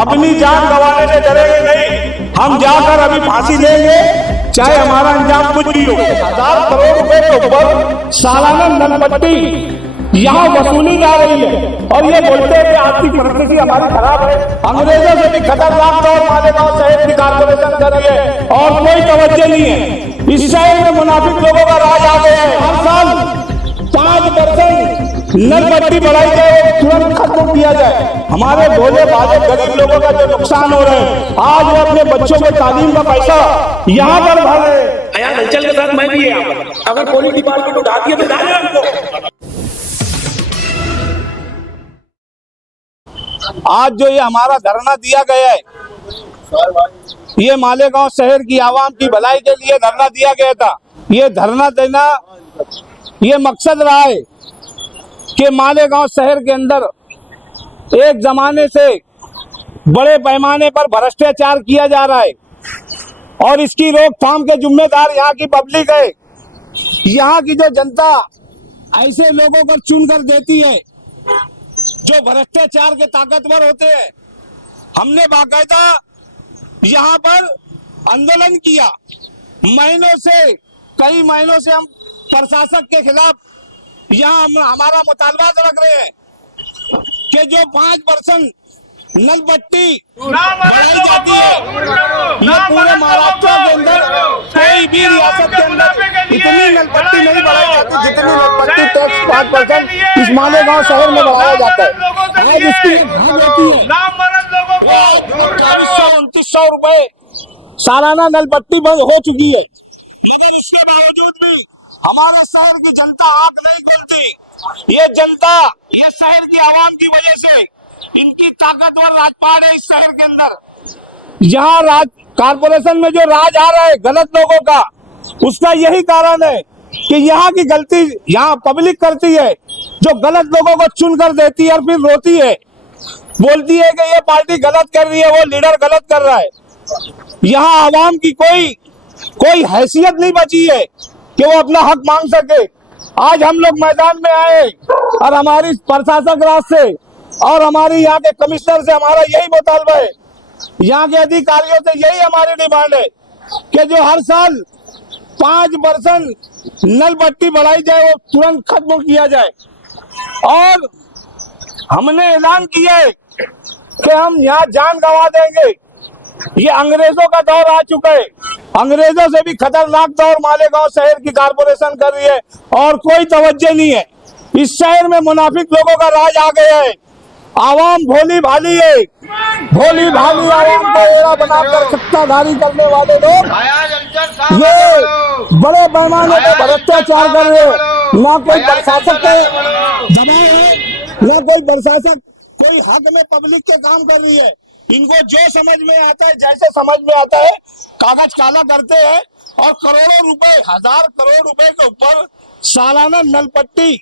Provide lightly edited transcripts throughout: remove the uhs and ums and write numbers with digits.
अपनी जान गंवाने से डरेंगे नहीं। हम जाकर अभी फांसी देंगे, चाहे हमारा अंजाम कुछ भी हो। 1000 करोड़ रुपए के ऊपर सालाना नलपट्टी यहाँ वसूली जा रही है और ये बोलते हैं कि आर्थिक परिस्थिति हमारी खराब है। अंग्रेजों से भी खतरनाक दौर मालेगांव शहर की कारपोरेशन कर रही है और कोई तवज्जो नहीं है। इस शहर में मुनाफिक लोगों का राज आ गया है। हर साल 5% नलपट्टी बढ़ाई जाए, तुरंत खत्म किया जाए। हमारे भोले भाले गरीब लोगों का जो नुकसान हो रहा है, आज वो अपने बच्चों के तालीम का पैसा यहाँ पर भर रहे हैं। यहाँ हलचल के साथ मैं भी है। अगर पुलिस डिपार्टमेंट उठा दिया तो डाले हमको। आज जो ये हमारा धरना दिया गया है, ये मालेगांव शहर की आवाम की भलाई के लिए धरना दिया गया था। ये धरना देना ये मकसद रहा है कि मालेगांव शहर के अंदर एक जमाने से बड़े पैमाने पर भ्रष्टाचार किया जा रहा है और इसकी रोकथाम के जिम्मेदार यहाँ की पब्लिक है। यहाँ की जो जनता ऐसे लोगों को चुनकर देती है जो भ्रष्टाचार के ताकतवर होते हैं। हमने बाकायदा यहाँ पर आंदोलन किया, कई महीनों से हम प्रशासक के खिलाफ यहाँ हमारा मुतालबा रख रहे हैं कि जो 5% नलपट्टी बढ़ाई जाती है, ये पूरे महाराष्ट्र के अंदर कोई भी रियासत के अंदर इतनी नलपट्टी नहीं बढ़ाई जाती जितनी नलपट्टी टैक्स 5% इस मालेगांव शहर में बढ़ाया जाता है। आज इसकी 2900 रुपए सालाना नलपट्टी बंद हो चुकी है, मगर उसके बावजूद भी हमारे शहर की जनता आंख नहीं खोलती। ये जनता, ये शहर की आवाम की वजह से इनकी ताकतवर राजपाट है इस शहर के अंदर। यहाँ राज कारपोरेशन में जो राज आ रहा है गलत लोगों का, उसका यही कारण है कि यहाँ की गलती यहाँ पब्लिक करती है, जो गलत लोगों को चुन कर देती है और फिर रोती है, बोलती है कि ये पार्टी गलत कर रही है, वो लीडर गलत कर रहा है। यहाँ आवाम की कोई हैसियत नहीं बची है कि वो अपना हक मांग सके। आज हम लोग मैदान में आए और हमारी प्रशासक राज से और हमारी यहाँ के कमिश्नर से हमारा यही मुतालबा है, यहाँ के अधिकारियों से यही हमारी डिमांड है कि जो हर साल 5% नलपट्टी बढ़ाई जाए वो तुरंत खत्म किया जाए। और हमने ऐलान किया है कि हम यहाँ जान गंवा देंगे। ये अंग्रेजों का दौर आ चुका है, अंग्रेजों से भी खतरनाक दौर मालेगांव शहर की कारपोरेशन कर रही है और कोई तवज्जो नहीं है। इस शहर में मुनाफिक लोगों का राज आ गया है। आवाम भोली भाली है, भोली भाली आवाम को एड़ा बनाकर सत्ताधारी करने वाले लोग ये बड़े पैमाने पर भ्रष्टाचार कर रहे हैं। ना कोई प्रशासक के दबाव है, ना कोई प्रशासक कोई हक में पब्लिक के काम कर रही है। इनको जो समझ में आता है, जैसे समझ में आता है, कागज काला करते हैं और करोड़ों रुपए, 1000 करोड़ रुपए के ऊपर सालाना नलपट्टी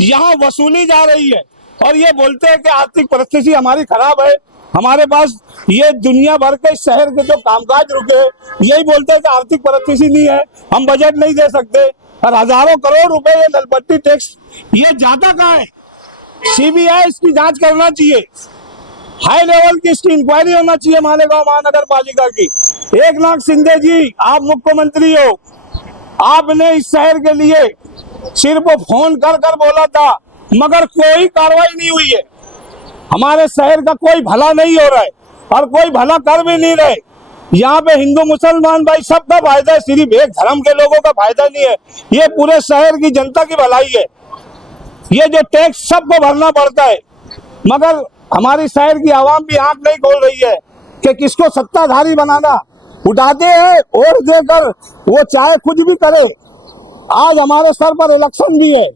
यहाँ वसूली जा रही है और ये बोलते हैं कि आर्थिक परिस्थिति हमारी खराब है। हमारे पास ये दुनिया भर के शहर के जो कामकाज रुके, यही बोलते हैं कि आर्थिक परिस्थिति नहीं है, हम बजट नहीं दे सकते और हजारों करोड़ रुपए ये नलपट्टी टैक्स ये जाता कहाँ है? सीबीआई इसकी जांच करना चाहिए, हाई लेवल की इसकी इंक्वायरी होना चाहिए मालेगांव महानगर पालिका की। एकनाथ शिंदे जी, आप मुख्यमंत्री हो, आपने इस शहर के लिए सिर्फ फोन कर बोला था, मगर कोई कार्रवाई नहीं हुई है। हमारे शहर का कोई भला नहीं हो रहा है और कोई भला कर भी नहीं रहे। यहाँ पे हिंदू मुसलमान भाई सबका फायदा है, सिर्फ एक धर्म के लोगों का फायदा नहीं है। ये पूरे शहर की जनता की भलाई है। ये जो टैक्स सबको भरना पड़ता है, मगर हमारी शहर की आवाम भी आंख नहीं खोल रही है कि किसको सत्ताधारी बनाना। उठाते हैं वोट देकर, वो चाहे कुछ भी करे। आज हमारे सर पर इलेक्शन भी है,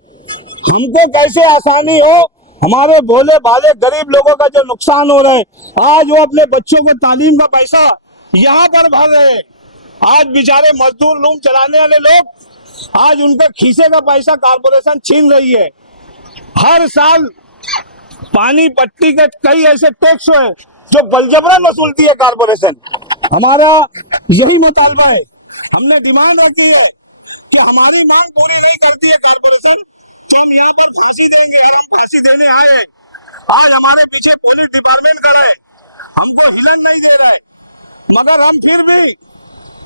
उनको कैसे आसानी हो, हमारे भोले भाले गरीब लोगों का जो नुकसान हो रहा है, आज वो अपने बच्चों को तालीम का पैसा यहाँ पर भर रहे हैं। आज बेचारे मजदूर लूम चलाने वाले लोग, आज उनके खीसे का पैसा कारपोरेशन छीन रही है। हर साल पानी पट्टी के कई ऐसे टैक्स है जो बलजबरन वसूलती है कारपोरेशन। हमारा यही मुतालबा है, हमने डिमांड रखी है कि हमारी मांग पूरी नहीं करती है कारपोरेशन तो हम यहाँ पर फांसी देंगे। और हम फांसी देने आए हैं। आज हमारे पीछे पुलिस डिपार्टमेंट खड़ा है, हमको हिलन नहीं दे रहा है, मगर हम फिर भी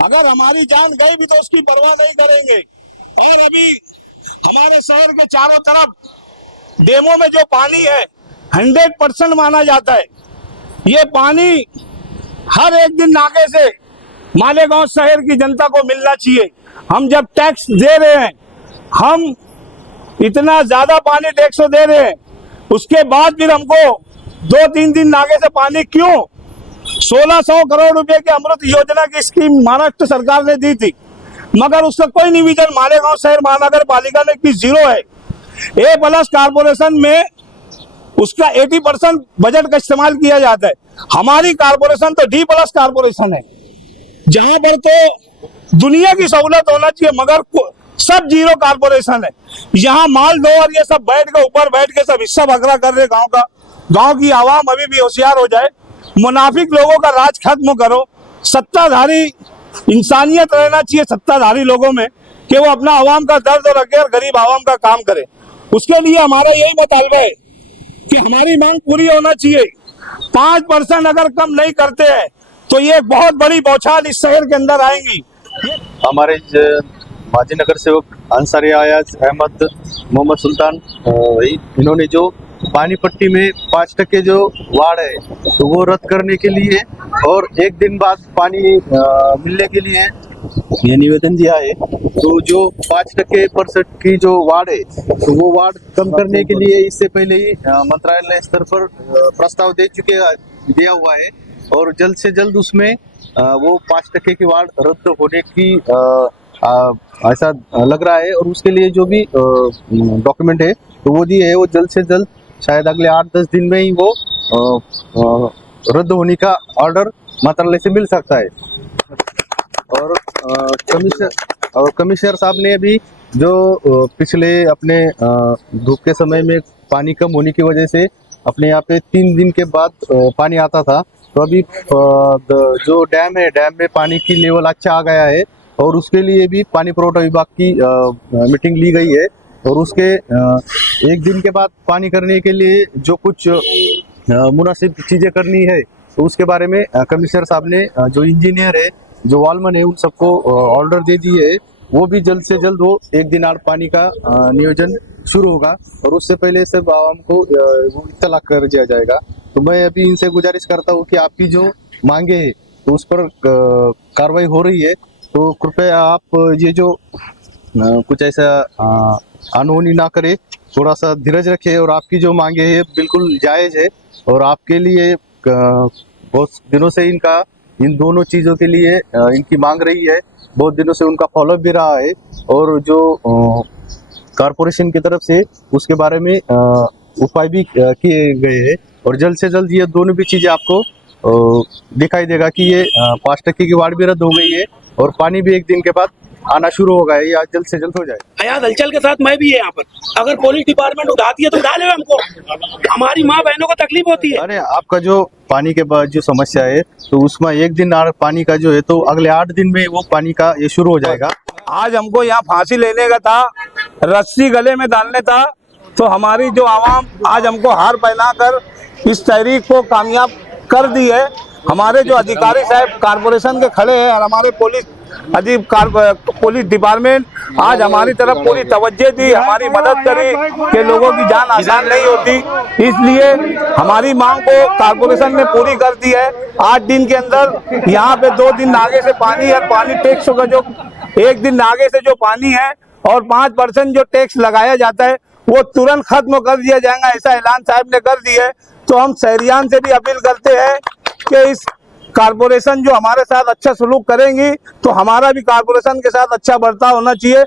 अगर हमारी जान गई भी तो उसकी परवाह नहीं करेंगे। और अभी हमारे शहर के चारों तरफ डैमों में जो पानी है 100% माना जाता है। ये पानी हर एक दिन नाके से मालेगांव शहर की जनता को मिलना चाहिए। हम जब टैक्स दे रहे हैं, हम इतना ज्यादा पानी टैक्स दे रहे हैं, उसके बाद फिर हमको 2-3 दिन नाके से पानी क्यों? 1600 करोड़ रुपए की अमृत योजना की स्कीम महाराष्ट्र सरकार ने दी थी, मगर उसका कोई निविजन मालेगांव शहर महानगर पालिका ने की, जीरो है। A+ कारपोरेशन में उसका 80% बजट का इस्तेमाल किया जाता है। हमारी कारपोरेशन तो D+ कारपोरेशन है, जहां पर तो दुनिया की सहूलत होना चाहिए, मगर सब जीरो कारपोरेशन है। यहाँ माल दो और ये सब बैठ के ऊपर बैठ के सब हिस्सा बकरा कर रहे गांव का। गांव की आवाम अभी भी होशियार हो जाए, मुनाफिक लोगों का राज खत्म करो। सत्ताधारी इंसानियत रहना चाहिए सत्ताधारी लोगों में, कि वो अपना आवाम का दर्द रखे और गरीब आवाम का काम करे। उसके लिए हमारा यही मुतालबा है कि हमारी मांग पूरी होना चाहिए। 5% अगर कम नहीं करते हैं तो ये बहुत बड़ी बौछार इस शहर के अंदर आएंगी। हमारे माजी नगर सेवक अंसारी अयाज अहमद मोहम्मद सुल्तान इन्होंने जो पानी पट्टी में 5% जो वार्ड है तो वो रद्द करने के लिए और एक दिन बाद पानी मिलने के लिए ये निवेदन दिया है। तो जो 5% की जो वार्ड है तो वो वार्ड कम करने के लिए इससे पहले ही मंत्रालय स्तर पर प्रस्ताव दिया हुआ है और जल्द से जल्द उसमें वो 5% की वार्ड रद्द होने की ऐसा लग रहा है। और उसके लिए जो भी डॉक्यूमेंट है तो वो दिए है, वो जल्द से जल्द शायद अगले 8-10 दिन में ही वो रद्द होने का ऑर्डर मंत्रालय से मिल सकता है। और कमिश्नर साहब ने भी जो पिछले अपने धूप के समय में पानी कम होने की वजह से अपने यहाँ पे 3 दिन के बाद पानी आता था, तो अभी जो डैम है डैम में पानी की लेवल अच्छा आ गया है और उसके लिए भी पानी पुरवठा विभाग की मीटिंग ली गई है। और उसके एक दिन के बाद पानी करने के लिए जो कुछ मुनासिब चीज़ें करनी है तो उसके बारे में कमिश्नर साहब ने जो इंजीनियर है जो वालमन है उन सबको ऑर्डर दे दिए है। वो भी जल्द से जल्द वो एक दिन आड़ पानी का नियोजन शुरू होगा और उससे पहले सब आवाम को वो इत्तला कर दिया जाएगा। तो मैं अभी इनसे गुजारिश करता हूँ कि आपकी जो मांगे है तो उस पर कार्रवाई हो रही है, तो कृपया आप ये जो कुछ ऐसा अनहोनी ना करे, थोड़ा सा धीरज रखे और आपकी जो मांगे है बिल्कुल जायज़ है। और आपके लिए बहुत दिनों से इन दोनों चीज़ों के लिए इनकी मांग रही है, बहुत दिनों से उनका फॉलोअप भी रहा है और जो कारपोरेशन की तरफ से उसके बारे में उपाय भी किए गए हैं। और जल्द से जल्द ये दोनों भी चीज़ें आपको दिखाई देगा कि ये 5% की वार्ड भी रद्द हो गई है और पानी भी एक दिन के बाद आना शुरू होगा। ये आज जल्द से जल्द हो जाए। अयाज हलचल के साथ मैं भी है यहाँ पर। अगर पुलिस डिपार्टमेंट उठाती है तो उठा ले, हमको हमारी माँ बहनों को तकलीफ होती है। अरे आपका जो पानी के बाद जो समस्या है तो उसमें एक दिन पानी का जो है तो अगले 8 दिन में वो पानी का ये शुरू हो जाएगा। आज हमको यहाँ फांसी लेने का था, रस्सी गले में डालने था, तो हमारी जो आवाम आज हमको हार पहनाकर इस तहरीक को कामयाब कर दी है। हमारे जो अधिकारी साहब कारपोरेशन के खड़े हैं और हमारे पुलिस डिपार्टमेंट आज हमारी तरफ पूरी तवज्जो दी, हमारी मदद करी कि लोगों की जान आसान नहीं होती, इसलिए हमारी मांग को कारपोरेशन ने पूरी कर दी है। 8 दिन के अंदर यहाँ पे 2 दिन आगे से पानी और पानी टैक्स का जो 1 दिन आगे से जो पानी है और 5% जो टैक्स लगाया जाता है वो तुरंत खत्म कर दिया जाएगा, ऐसा ऐलान साहब ने कर दिया है। तो हम शहरियान से भी अपील करते हैं कि इस कारपोरेशन जो हमारे साथ अच्छा सलूक करेंगी तो हमारा भी कारपोरेशन के साथ अच्छा बर्ताव होना चाहिए।